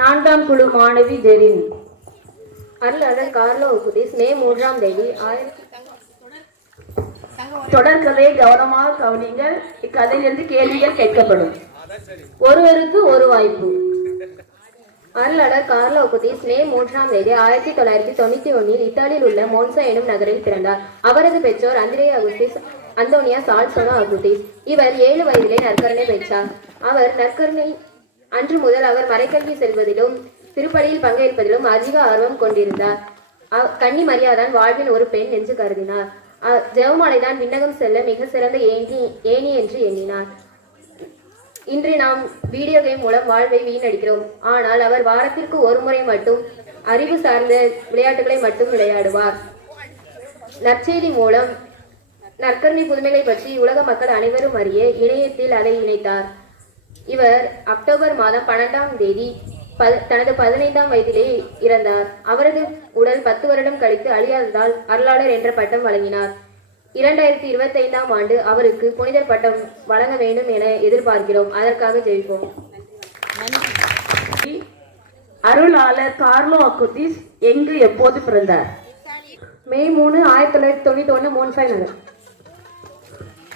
4ஆம் குழு மாணவி ஜெரின். அருளாளர் கார்லோ அகுதிஸ் மே 3ஆம் தேதி தொடர்கதையை கவனமாக கவனிங்கள். இக்கதையிலிருந்து கேள்விகள் கேட்கப்படும். ஒருவருக்கு ஒரு வாய்ப்பு. அருளாளர் கார்லோ அகுதிஸ் மே 3ஆம் தேதி 1991 இத்தாலியில் உள்ள மோன்சா எனும் நகரில் பிறந்தார். அவரது பெற்றோர் அந்திரே அகுஸ்திஸ் அந்தோனியா சால்சோனோ அகுதிஸ். இவர் 7 வயதிலே நற்கருணை பெற்றார். அவர் நற்கருணை அன்று முதல் அவர் மறைக்கல்வி செல்வதிலும் திருப்பலியில் பங்கேற்பதிலும் அதிக ஆர்வம் கொண்டிருந்தார். கன்னி மரியாதான் வாழ்வின் ஒரு பெண் என்று கருதினார். ஜெபமாலைதான் விண்ணகம் செல்ல மிக சிறந்த ஏணி என்று எண்ணினார். இன்று நாம் வீடியோ கேம் மூலம் வாழ்வை வீணடிக்கிறோம். ஆனால் அவர் வாரத்திற்கு ஒரு முறை மட்டும் அறிவு சார்ந்த விளையாட்டுகளை மட்டும் விளையாடுவார். நற்செய்தி மூலம் நற்கருணை புதுமைகளை பற்றி உலக மக்கள் அனைவரும் அறிய இணையத்தில் அதை இணைத்தார். இவர் அக்டோபர் மாதம் 12ஆம் தேதி தனது 15ஆம் வயதிலே இறந்தார். அவரது உடல் 10 வருடம் கழித்து அழியாததால் அருளாளர் என்ற பட்டம் வழங்கினார். 2025ஆம் ஆண்டு அவருக்கு புனிதர் பட்டம் வழங்க வேண்டும் என எதிர்பார்க்கிறோம். அதற்காக ஜெயிப்போம். அருளாளர் கார்லோ அகுதிஸ் எங்கு எப்போது பிறந்தார்? மே 3, 1991 மோன்சாய் நகர்.